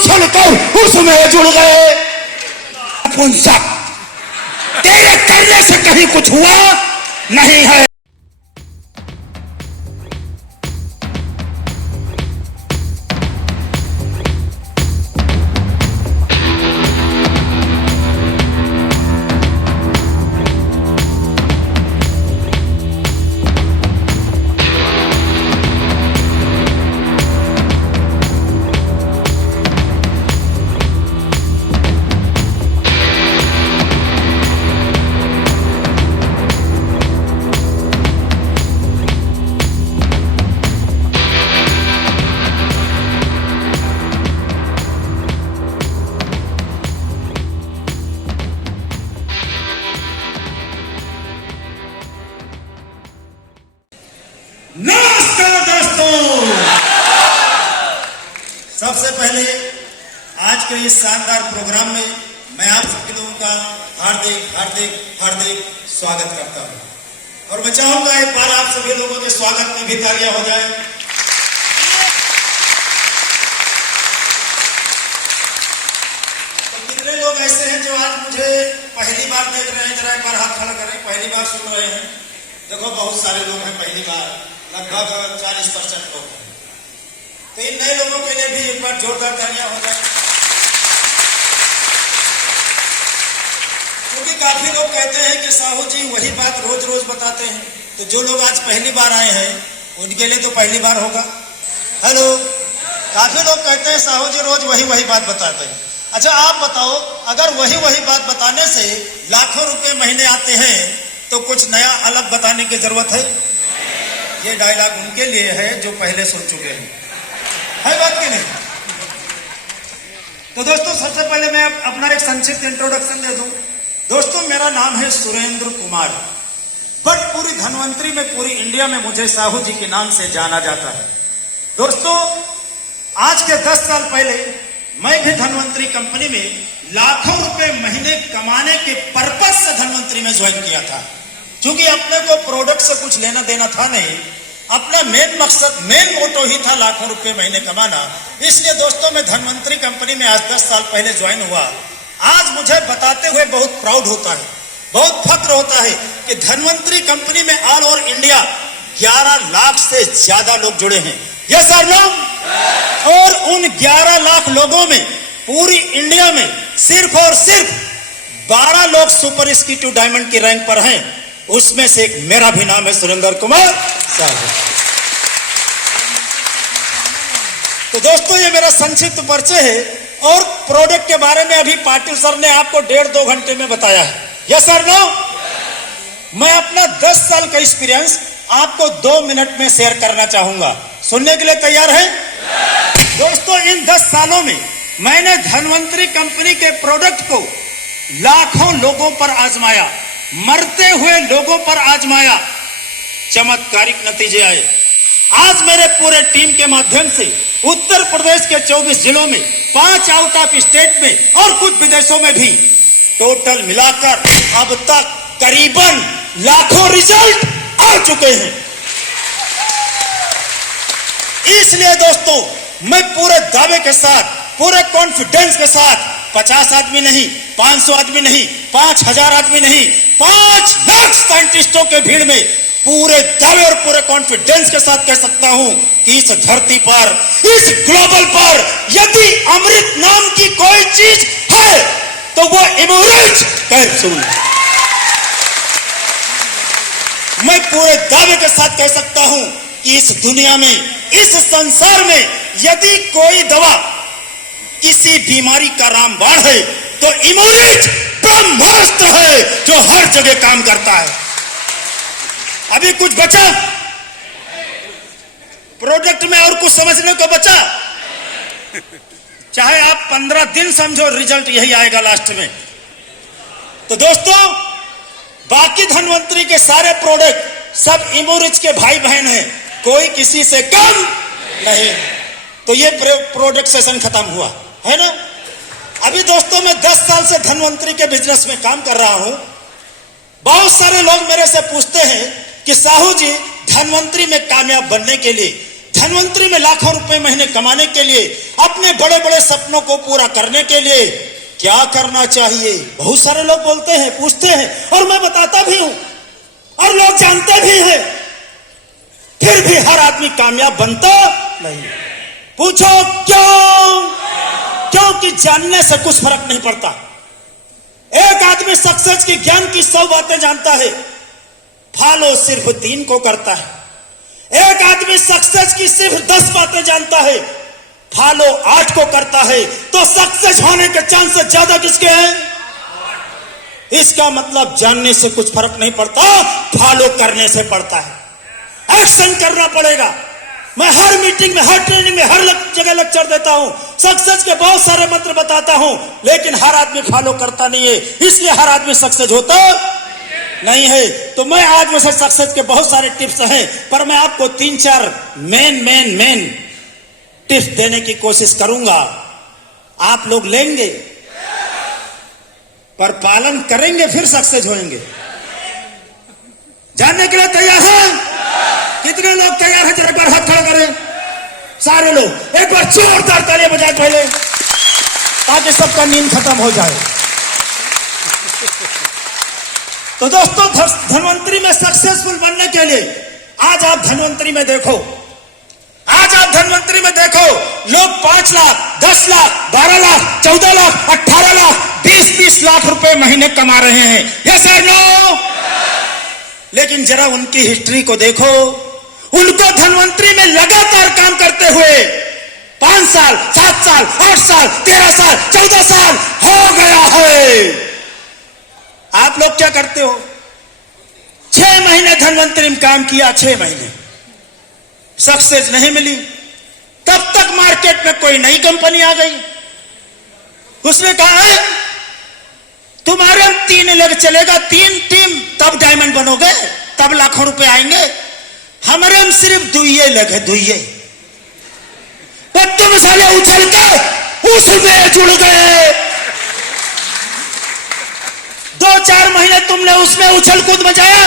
उछलकर उसमें जुड़ गए। कौन सा तेरे करने से कहीं कुछ हुआ नहीं है। नमस्कार दोस्तों, सबसे पहले आज के इस शानदार प्रोग्राम में मैं आप सभी लोगों का हार्दिक हार्दिक हार्दिक स्वागत करता हूं और मैं चाहूंगा एक बार आप सभी लोगों के स्वागत में भी तालियां हो जाए। तो कितने लोग ऐसे हैं जो आज मुझे पहली बार देख रहे हैं? जरा एक बार हाथ खड़ा करें। पहली बार सुन रहे हैं? देखो बहुत सारे लोग हैं पहली बार, लगभग 40% लोग हैं। तो इन नए लोगों के लिए भी एक बार जोरदार तालियां हो जाए, क्योंकि काफी लोग कहते हैं कि साहू जी वही बात रोज रोज बताते हैं। तो जो लोग आज पहली बार आए हैं उनके लिए तो पहली बार होगा। हेलो, काफी लोग कहते हैं साहू जी रोज वही बात बताते हैं। अच्छा आप बताओ, अगर वही बात बताने से लाखों रुपए महीने आते हैं तो कुछ नया अलग बताने की जरूरत है? ये डायलॉग उनके लिए है जो पहले सुन चुके हैं, है बात की नहीं? तो दोस्तों सबसे पहले मैं अपना एक संक्षिप्त इंट्रोडक्शन दे दूं। दोस्तों मेरा नाम है सुरेंद्र कुमार, बट पूरी धन्वंतरी में, पूरी इंडिया में मुझे साहू जी के नाम से जाना जाता है। दोस्तों आज के 10 साल पहले मैं भी धन्वंतरी कंपनी में लाखों रुपए महीने कमाने के पर्पज से धन्वंतरी में ज्वाइन किया था। क्योंकि अपने को प्रोडक्ट से कुछ लेना देना था नहीं, अपना मेन मकसद, मेन मोटो ही था लाखों रुपए महीने कमाना। इसलिए दोस्तों मैं धन्वंतरी कंपनी में आज 10 साल पहले ज्वाइन हुआ। आज मुझे बताते हुए बहुत प्राउड होता है, बहुत फक्र होता है कि धन्वंतरी कंपनी में ऑल ओवर इंडिया 11 लाख से ज्यादा लोग जुड़े हैं। Yes sir no? और उन 11 लाख लोगों में पूरी इंडिया में सिर्फ और सिर्फ 12 लोग सुपर एग्जीक्यूटिव डायमंड की रैंक पर हैं। उसमें से एक मेरा भी नाम है सुरेंद्र कुमार साहब। तो दोस्तों ये मेरा संक्षिप्त परिचय है और प्रोडक्ट के बारे में अभी पाटिल सर ने आपको 1.5-2 घंटे में बताया है। Yes sir no? मैं अपना 10 साल का एक्सपीरियंस आपको 2 मिनट में शेयर करना चाहूंगा। सुनने के लिए तैयार हैं? दोस्तों इन 10 सालों में मैंने धन्वंतरी कंपनी के प्रोडक्ट को लाखों लोगों पर आजमाया, मरते हुए लोगों पर आजमाया, चमत्कारिक नतीजे आए। आज मेरे पूरे टीम के माध्यम से उत्तर प्रदेश के 24 जिलों में, 5 आउट ऑफ स्टेट में और कुछ विदेशों में भी टोटल मिलाकर अब तक करीबन लाखों रिजल्ट आ चुके हैं। इसलिए दोस्तों मैं पूरे दावे के साथ, पूरे कॉन्फिडेंस के साथ 50 आदमी नहीं, 500 आदमी नहीं, 5000 आदमी नहीं, 5 लाख साइंटिस्टों के भीड़ में पूरे दावे और पूरे कॉन्फिडेंस के साथ कह सकता हूं कि इस धरती पर, इस ग्लोबल पर यदि अमृत नाम की कोई चीज है तो वो इम्यूनिट कैप्सूल। मैं पूरे दावे के साथ कह सकता हूं कि इस दुनिया में, इस संसार में यदि कोई दवा किसी बीमारी का रामबाण है तो इम्यूनिट ब्रह्मास्त्र है जो हर जगह काम करता है। अभी कुछ बचा प्रोडक्ट में और कुछ समझने को बचा? चाहे आप 15 दिन समझो, रिजल्ट यही आएगा लास्ट में। तो दोस्तों बाकी धन्वंतरी के सारे प्रोडक्ट सब इमोरिच के भाई बहन हैं, कोई किसी से कम नहीं। तो ये प्रोडक्ट सेशन खत्म हुआ है ना। अभी दोस्तों मैं 10 साल से धन्वंतरी के बिजनेस में काम कर रहा हूं। बहुत सारे लोग मेरे से पूछते हैं कि साहू जी धन्वंतरी में कामयाब बनने के लिए, धनवंतरी में लाखों रुपए महीने कमाने के लिए, अपने बड़े बड़े सपनों को पूरा करने के लिए क्या करना चाहिए? बहुत सारे लोग बोलते हैं, पूछते हैं, और मैं बताता भी हूं और लोग जानते भी हैं, फिर भी हर आदमी कामयाब बनता नहीं। पूछो क्यों? क्योंकि जानने से कुछ फर्क नहीं पड़ता। एक आदमी सक्सेस की ज्ञान की 100 बातें जानता है, फॉलो सिर्फ 3 को करता है। एक आदमी सक्सेस की सिर्फ 10 बातें जानता है, फॉलो 8 को करता है। तो सक्सेस होने के चांसेस ज्यादा किसके हैं? इसका मतलब जानने से कुछ फर्क नहीं पड़ता, फॉलो करने से पड़ता है। एक्शन करना पड़ेगा। मैं हर मीटिंग में, हर ट्रेनिंग में, हर जगह लेक्चर देता हूं, सक्सेस के बहुत सारे मंत्र बताता हूं, लेकिन हर आदमी फॉलो करता नहीं है, इसलिए हर आदमी सक्सेस होता नहीं है। तो मैं आज वैसे सक्सेस के बहुत सारे टिप्स हैं, पर मैं आपको 3-4 मेन टिप्स देने की कोशिश करूंगा। आप लोग लेंगे, पर पालन करेंगे, फिर सक्सेस होंगे। जानने के लिए तैयार हैं? कितने लोग तैयार हैं? जरा एक बार हाथ खड़ा करें। सारे लोग एक बार जोरदार तालियां बजाएं पहले, ताकि सबका नींद खत्म हो जाए। तो दोस्तों, धनवंतरी में सक्सेसफुल बनने के लिए आज आप धनवंतरी में देखो, लोग 5 लाख, 10 लाख, 12 लाख, 14 लाख, 18 लाख, 20 लाख रुपए महीने कमा रहे हैं। यस और नो? लेकिन जरा उनकी हिस्ट्री को देखो, उनको धनवंतरी में लगातार काम करते हुए 5 साल, 7 साल, 8 साल, 13 साल, 14 साल हो गया है। आप लोग क्या करते हो? 6 महीने धनवंतरी में काम किया, 6 महीने सक्सेस नहीं मिली, तब तक मार्केट में कोई नई कंपनी आ गई, उसने कहा है तुम्हारे 3 लेग चलेगा, 3 टीम, तब डायमंड बनोगे, तब लाखों रुपए आएंगे। हमारे हम सिर्फ 2 लेग है, 2। तो तुम साले उछल के उसमें जुड़ गए। 2-4 महीने तुमने उसमें उछल कूद मचाया,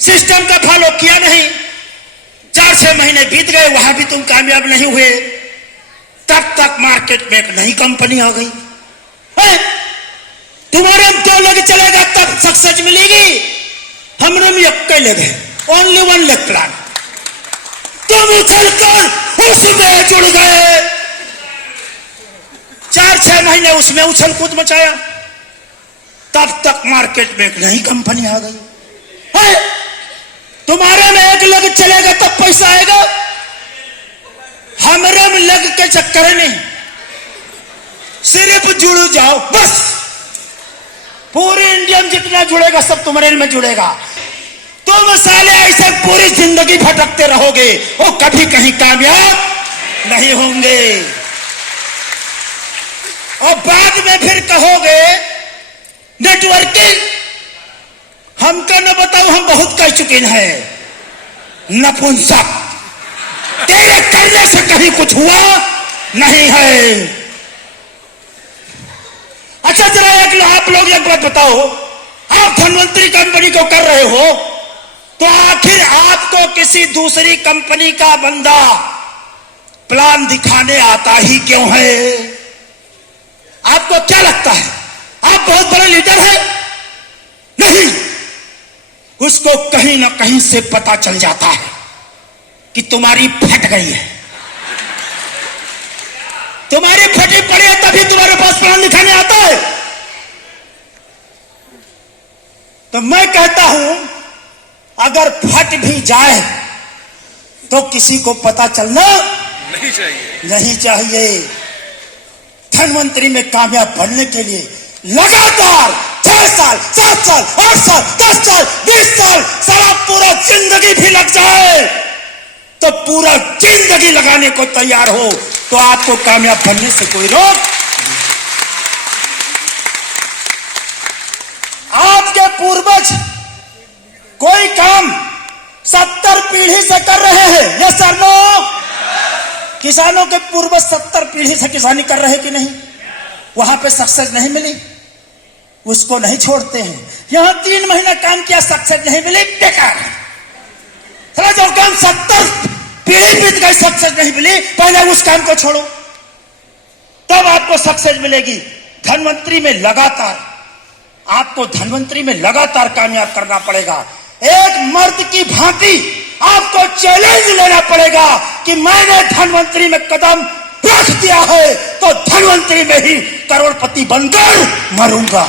सिस्टम का फॉलो किया नहीं। 4-6 महीने बीत गए, वहां भी तुम कामयाब नहीं हुए, तब तक मार्केट में एक नई कंपनी आ गई। तुम्हारे हम 2 लेग चलेगा, तब सक्सेस मिलेगी। हमने भी 1 लेग है, ओनली 1 लेग प्लान। तुम उछलकर उसमें जुड़ गए, 4-6 महीने उसमें उछल कूद मचाया, तब तक मार्केट में एक नई कंपनी आ गई। तुम्हारे में 1 लेग चलेगा, तब पैसा आएगा। हमारे में लेग के चक्कर नहीं, सिर्फ जुड़ जाओ बस। पूरे इंडिया में जितना जुड़ेगा सब तुम्हारे में जुड़ेगा। तुम साले ऐसे पूरी जिंदगी भटकते रहोगे, वो कभी कहीं कामयाब नहीं होंगे, और बाद में फिर कहोगे नेटवर्किंग हमको न बताओ, हम बहुत कह चुके हैं। नपुंसक, तेरे करने से कहीं कुछ हुआ नहीं है। अच्छा, जरा आप लोग एक बात बताओ, आप धनवंतरी कंपनी को कर रहे हो, तो आखिर आपको किसी दूसरी कंपनी का बंदा प्लान दिखाने आता ही क्यों है? आपको क्या लगता है आप बहुत बड़े लीडर हैं? नहीं, उसको कहीं ना कहीं से पता चल जाता है कि तुम्हारी फट गई है, तुम्हारी फटी पड़ी है, तभी तुम्हारे पास प्लान दिखाने आता है। तो मैं कहता हूं, अगर फट भी जाए तो किसी को पता चलना नहीं चाहिए। धनवंतरी में कामयाब बनने के लिए लगातार 6 साल, 7 साल, 8 साल, 10 साल, 20 साल, सारा पूरा जिंदगी भी लग जाए, तो पूरा जिंदगी लगाने को तैयार हो, तो आपको कामयाब बनने से कोई रोक। आपके पूर्वज कोई काम 70 पीढ़ी से कर रहे हैं, यस और नो? किसानों के पूर्वज 70 पीढ़ी से किसानी कर रहे कि नहीं? वहां पे सक्सेस नहीं मिली, उसको नहीं छोड़ते हैं। यहां 3 महीना काम किया, सक्सेस नहीं मिली, बेकार है। जो काम 70 पीढ़ी बीत गई, सक्सेस नहीं मिली, पहले उस काम को छोड़ो, तब आपको सक्सेस मिलेगी। धनवंतरी में लगातार, आपको धनवंतरी में लगातार कामयाब करना पड़ेगा। एक मर्द की भांति आपको चैलेंज लेना पड़ेगा कि मैंने धनवंतरी में कदम रख दिया है तो धनवंतरी में ही करोड़पति बनकर मरूंगा।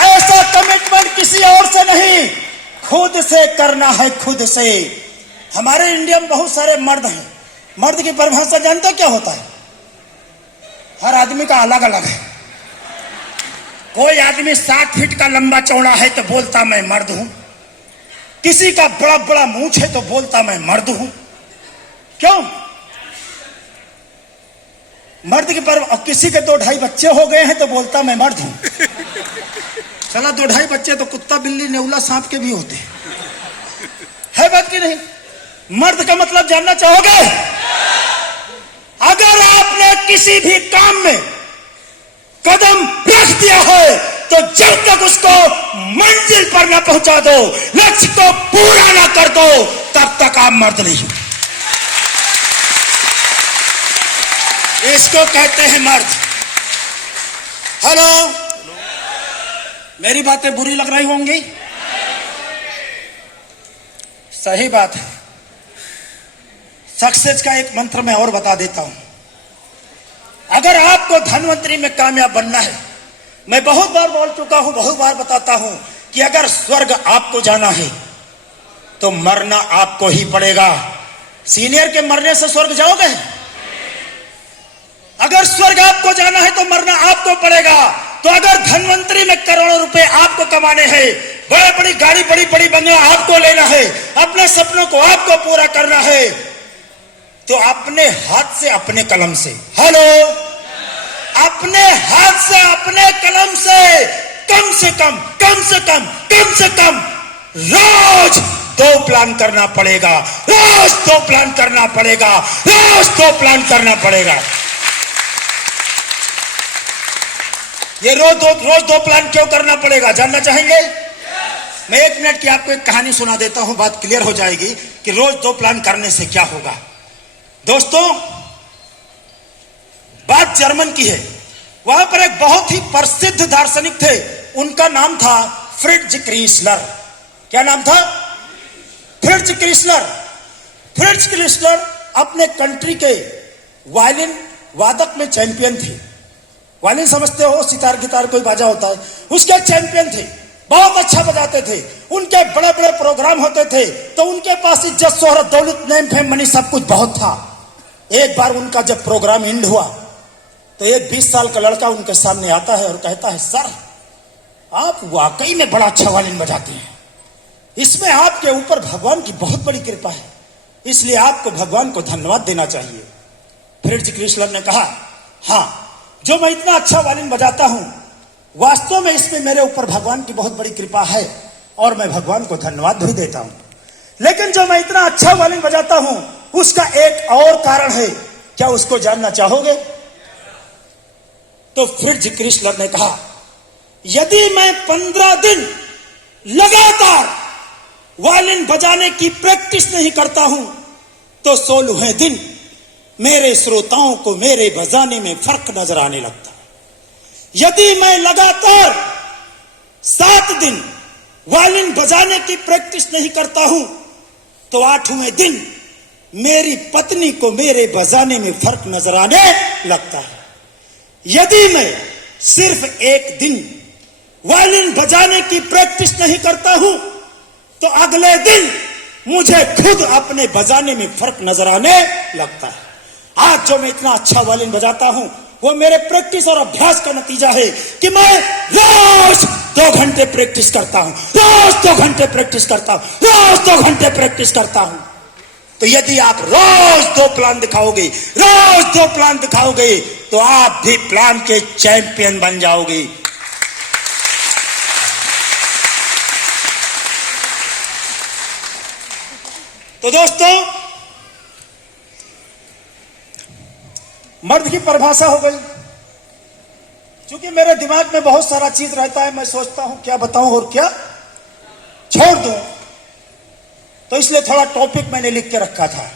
ऐसा कमिटमेंट किसी और से नहीं, खुद से करना है, खुद से। हमारे इंडिया में बहुत सारे मर्द हैं। मर्द की परिभाषा जानते क्या होता है? हर आदमी का अलग अलग है। कोई आदमी 60 फीट का लंबा चौड़ा है तो बोलता मैं मर्द हूं, किसी का बड़ा बड़ा मूंछ है तो बोलता मैं मर्द हूं। क्यों? मर्द की पर किसी के 2-2.5 बच्चे हो गए हैं तो बोलता मैं मर्द हूं। चला 2-2.5 बच्चे तो कुत्ता बिल्ली नेउला सांप के भी होते है बात की नहीं? मर्द का मतलब जानना चाहोगे? अगर आपने किसी भी काम में कदम रख दिया है तो जब तक उसको मंजिल पर ना पहुंचा दो, लक्ष्य को पूरा ना कर दो, तब तक आप मर्द नहीं हो। इसको कहते हैं मर्द। हेलो, मेरी बातें बुरी लग रही होंगी? सही बात है। सक्सेस का एक मंत्र मैं और बता देता हूं। अगर आपको धनवंतरी में कामयाब बनना है, मैं बहुत बार बोल चुका हूं, बहुत बार बताता हूं कि अगर स्वर्ग आपको जाना है तो मरना आपको ही पड़ेगा। सीनियर के मरने से स्वर्ग जाओगे? अगर स्वर्ग आपको जाना है तो मरना आपको पड़ेगा। तो अगर धनवंतरी में करोड़ों रुपए आपको कमाने हैं, बड़ी बड़ी गाड़ी, बड़ी बड़ी बंगला आपको लेना है, अपने सपनों को आपको पूरा करना है, तो अपने हाथ से, अपने कलम से, हेलो, अपने हाथ से, अपने कलम से कम से कम रोज 2 प्लान करना पड़ेगा। रोज 2 प्लान करना पड़ेगा। रोज 2 प्लान करना पड़ेगा। ये रोज दो प्लान क्यों करना पड़ेगा जानना चाहेंगे? मैं 1 मिनट की आपको एक कहानी सुना देता हूं, बात क्लियर हो जाएगी कि रोज 2 प्लान करने से क्या होगा। दोस्तों, बात जर्मन की है। वहां पर एक बहुत ही प्रसिद्ध दार्शनिक थे, उनका नाम था फ्रिट्ज क्रिस्लर। क्या नाम था? Fritz Chrysler. फ्रिट्ज क्रिस्लर अपने कंट्री के वायलिन वादक में चैंपियन थे। वायलिन समझते हो, सितार गिटार कोई बाजा होता है, उसके चैंपियन थे, बहुत अच्छा बजाते थे। उनके बड़े बड़े प्रोग्राम होते थे तो उनके पास इज्जत, शोहरत, दौलत, नेम, फेम, मनी सब कुछ बहुत था। एक बार उनका जब प्रोग्राम एंड हुआ तो एक 20 साल का लड़का उनके सामने आता है और कहता है, सर आप वाकई में बड़ा अच्छा वायलिन बजाते हैं, इसमें आपके ऊपर भगवान की बहुत बड़ी कृपा है, इसलिए आपको भगवान को धन्यवाद देना चाहिए। फ्रिट्ज क्रिस्लर ने कहा, हाँ, जो मैं इतना अच्छा वायलिन बजाता हूं, वास्तव में इसमें मेरे ऊपर भगवान की बहुत बड़ी कृपा है और मैं भगवान को धन्यवाद भी देता हूं, लेकिन जो मैं इतना अच्छा वायलिन बजाता हूं उसका एक और कारण है, क्या उसको जानना चाहोगे? तो फ्रिट्ज क्रिस्लर ने कहा, यदि मैं 15 दिन लगातार वायलिन बजाने की प्रैक्टिस नहीं करता हूं तो 16वें दिन मेरे श्रोताओं को मेरे बजाने में फर्क नजर आने लगता है। यदि मैं लगातार 7 दिन वायलिन बजाने की प्रैक्टिस नहीं करता हूं तो 8वें दिन मेरी पत्नी को मेरे बजाने में फर्क नजर आने लगता है। यदि मैं सिर्फ 1 दिन वायलिन बजाने की प्रैक्टिस नहीं करता हूं तो अगले दिन मुझे खुद अपने बजाने में फर्क नजर आने लगता है। आज जो मैं इतना अच्छा वायलिन बजाता हूं वो मेरे प्रैक्टिस और अभ्यास का नतीजा है कि मैं रोज 2 घंटे प्रैक्टिस करता हूं, रोज 2 घंटे प्रैक्टिस करता हूं, रोज 2 घंटे प्रैक्टिस करता हूं। तो यदि आप रोज 2 प्लान दिखाओगे, रोज 2 प्लान दिखाओगे तो आप भी प्लान के चैंपियन बन जाओगे। तो दोस्तों, मर्द की परिभाषा हो गई। क्योंकि मेरे दिमाग में बहुत सारा चीज रहता है, मैं सोचता हूं क्या बताऊं और क्या छोड़ दूं। तो इसलिए थोड़ा टॉपिक मैंने लिख के रखा था।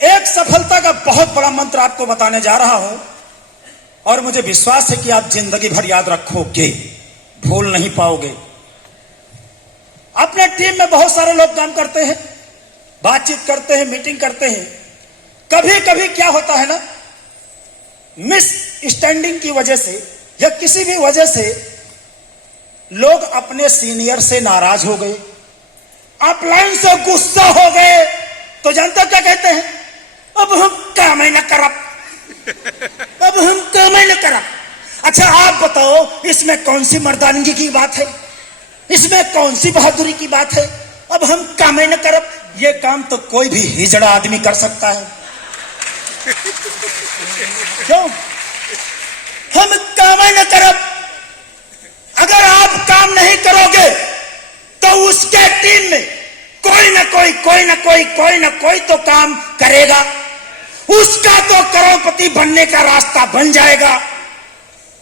एक सफलता का बहुत बड़ा मंत्र आपको बताने जा रहा हूं और मुझे विश्वास है कि आप जिंदगी भर याद रखोगे, भूल नहीं पाओगे। अपने टीम में बहुत सारे लोग काम करते हैं, बातचीत करते हैं, मीटिंग करते हैं। कभी कभी क्या होता है ना, मिस स्टैंडिंग की वजह से या किसी भी वजह से लोग अपने सीनियर से नाराज हो गए, अपलाइन से गुस्सा हो गए, तो जनता क्या कहते हैं, अब हम काम ही न करब, अब हम काम ही न करब। अच्छा आप बताओ, इसमें कौन सी मर्दानगी की बात है, इसमें कौन सी बहादुरी की बात है? अब हम काम ही न करब। ये काम तो कोई भी हिजड़ा आदमी कर सकता है। क्यों? हम काम ही न करब। अगर आप काम नहीं करोगे तो उसके टीम में कोई ना कोई तो काम करेगा, उसका तो करोड़पति बनने का रास्ता बन जाएगा।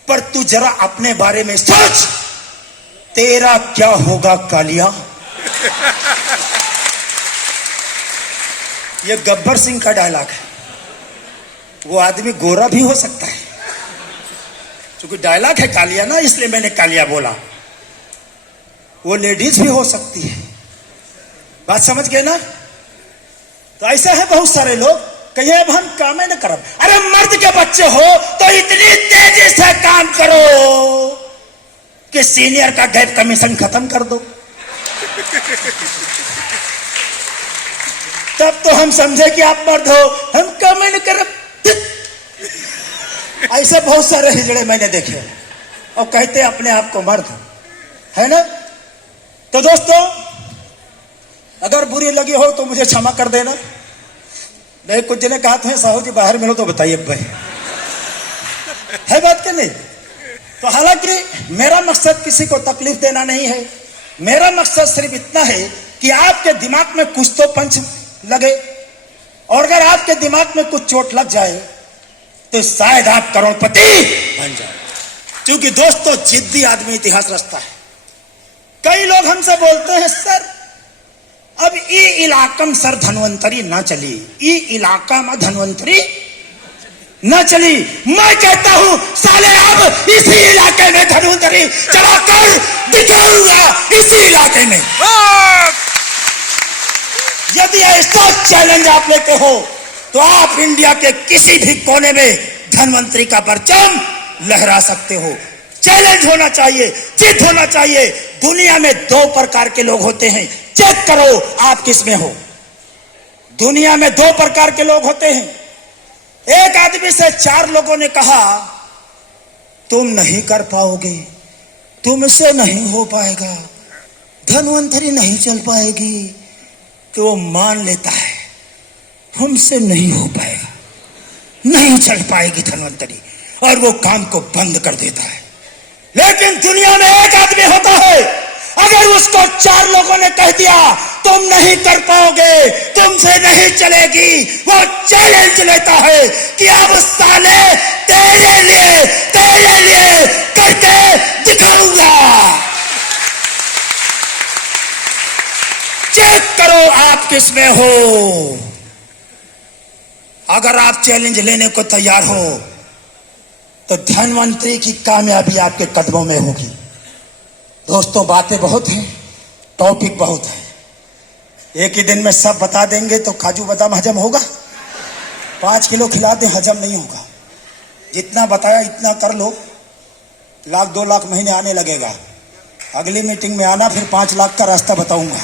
पर तू जरा अपने बारे में सोच, तेरा क्या होगा कालिया? ये गब्बर सिंह का डायलॉग है। वो आदमी गोरा भी हो सकता है, क्योंकि डायलॉग है कालिया ना, इसलिए मैंने कालिया बोला। वो लेडीज भी हो सकती है। बात समझ गए ना? तो ऐसा है बहुत सारे लोग कहिए अब हम काम ही न करब। अरे मर्द के बच्चे हो तो इतनी तेजी से काम करो कि सीनियर का गैप कमीशन खत्म कर दो, तब तो हम समझे कि आप मर्द हो। हम काम ही न करब। ऐसे बहुत सारे हिजड़े मैंने देखे और कहते अपने आप को मर्द है ना। तो दोस्तों, अगर बुरी लगी हो तो मुझे क्षमा कर देना। नहीं, कुछ जने कहा था साहू जी बाहर मिलो तो बताइए भाई, है बात कि नहीं? तो हालांकि मेरा मकसद किसी को तकलीफ देना नहीं है। मेरा मकसद सिर्फ इतना है कि आपके दिमाग में कुछ तो पंच लगे, और अगर आपके दिमाग में कुछ चोट लग जाए तो शायद आप करोड़पति बन जाए। क्योंकि दोस्तों, जिद्दी आदमी इतिहास रचता है। कई लोग हमसे बोलते हैं सर अब ई इलाकम सर धनवंतरी ना चली, ई इलाका में धनवंतरी ना चली। मैं कहता हूं साले अब इसी इलाके में धनवंतरी चलाकर दिखाऊंगा, इसी इलाके में। यदि ऐसा चैलेंज आप लेते हो तो आप इंडिया के किसी भी कोने में धनवंतरी का परचम लहरा सकते हो। चैलेंज होना चाहिए, जिद होना चाहिए। दुनिया में दो प्रकार के लोग होते हैं, चेक करो आप किस में हो। दुनिया में दो प्रकार के लोग होते हैं। एक आदमी से 4 लोगों ने कहा तुम नहीं कर पाओगे, तुमसे नहीं हो पाएगा, धनवंतरी नहीं चल पाएगी, तो वो मान लेता है हमसे नहीं हो पाएगा, नहीं चल पाएगी धनवंतरी, और वो काम को बंद कर देता है। लेकिन दुनिया में एक आदमी होता है, अगर उसको 4 लोगों ने कह दिया तुम नहीं कर पाओगे, तुमसे नहीं चलेगी, वो चैलेंज लेता है कि अब साले तेरे लिए करके दिखाऊंगा। चेक करो आप किस में हो। अगर आप चैलेंज लेने को तैयार हो तो धनवंतरी की कामयाबी आपके कदमों में होगी। दोस्तों, बातें बहुत हैं, टॉपिक बहुत है। एक ही दिन में सब बता देंगे तो काजू बादाम हजम होगा? 5 किलो खिला दें हजम नहीं होगा। जितना बताया इतना कर लो, 1 लाख 2 लाख महीने आने लगेगा। अगली मीटिंग में आना, फिर 5 लाख का रास्ता बताऊंगा।